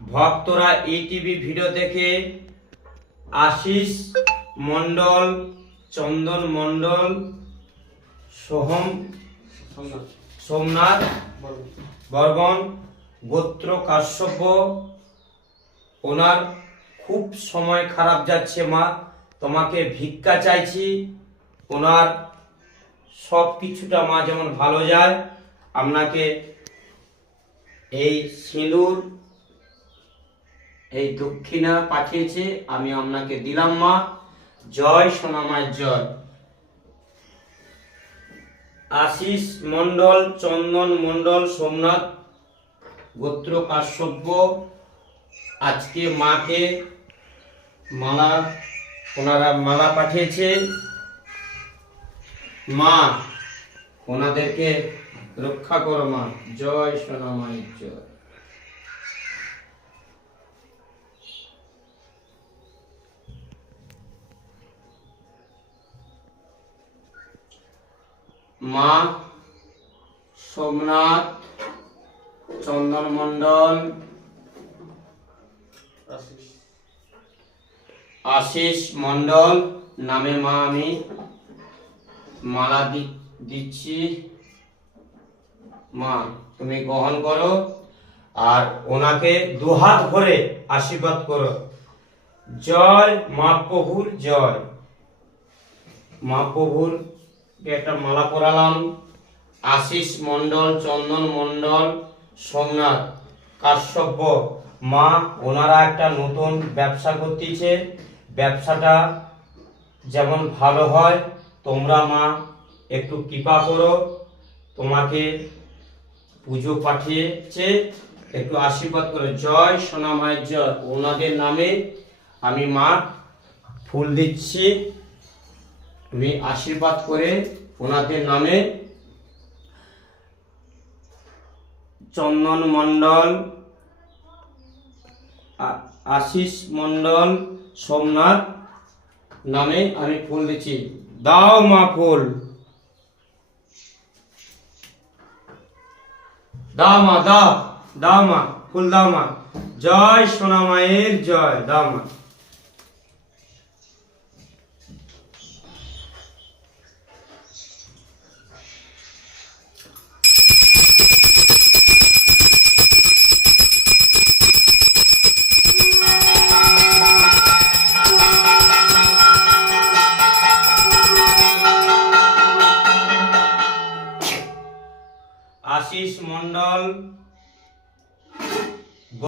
ভক্তরা এই TV video দেখে আশিস মণ্ডল, চন্দন মণ্ডল, সোমনাথ বর্মন, গোত্র কাশ্যপ, ওনার খুব সময় খারাপ যাচ্ছে মা, তোমাকে ভিক্ষা চাইছি, ওনার সব কিছুটা মা যেমন ভালো যায়, আপনাকে এই সিঁদুর, এই দক্ষিণা পাঠিয়েছে, আমি আপনাকে দিলাম মা। জয় সোনামায়ের জয়। আশিস মণ্ডল, চন্দন মণ্ডল, সোমনাথ গোত্র কাশ্যপ আজকে মাকে মালা, ওনারা মালা পাঠিয়েছে। মা ওনাদেরকে রক্ষা করো মা। জয় সোনামায়ের জয়। মা সোমনাথ, চন্দন মণ্ডল, আশিস মণ্ডল নামে মা আমি মালা দিচ্ছি। মা তুমি গ্রহণ করো আর ওনাকে দুহাত ভরে আশীর্বাদ করো। জয় মা প্রভুর জয়। মা প্রভুর একটা মালা পরালাম। আশিস মণ্ডল, চন্দন মণ্ডল, সোমনাথ কাশ্যপ মা, ওনারা একটা নতুন ব্যবসা করতেছে, ব্যবসাটা যেমন ভালো হয় তোমরা মা একটু কৃপা করো। তোমাকে পুজো পাঠিয়েছে, একটু আশীর্বাদ করো। জয় সোনামায়ের জয়। ওনাদের নামে আমি মা ফুল দিচ্ছি, আমি আশীর্বাদ করে ওনাদের নামে চন্দন মণ্ডল, আশিস মণ্ডল, সোমনাথ নামে আমি ফুল দিচ্ছি। দাও মা ফুল, দাও মা, দাও দাও মা, ফুল দাও মা। জয় সোনামায়ের জয়। দাও মা।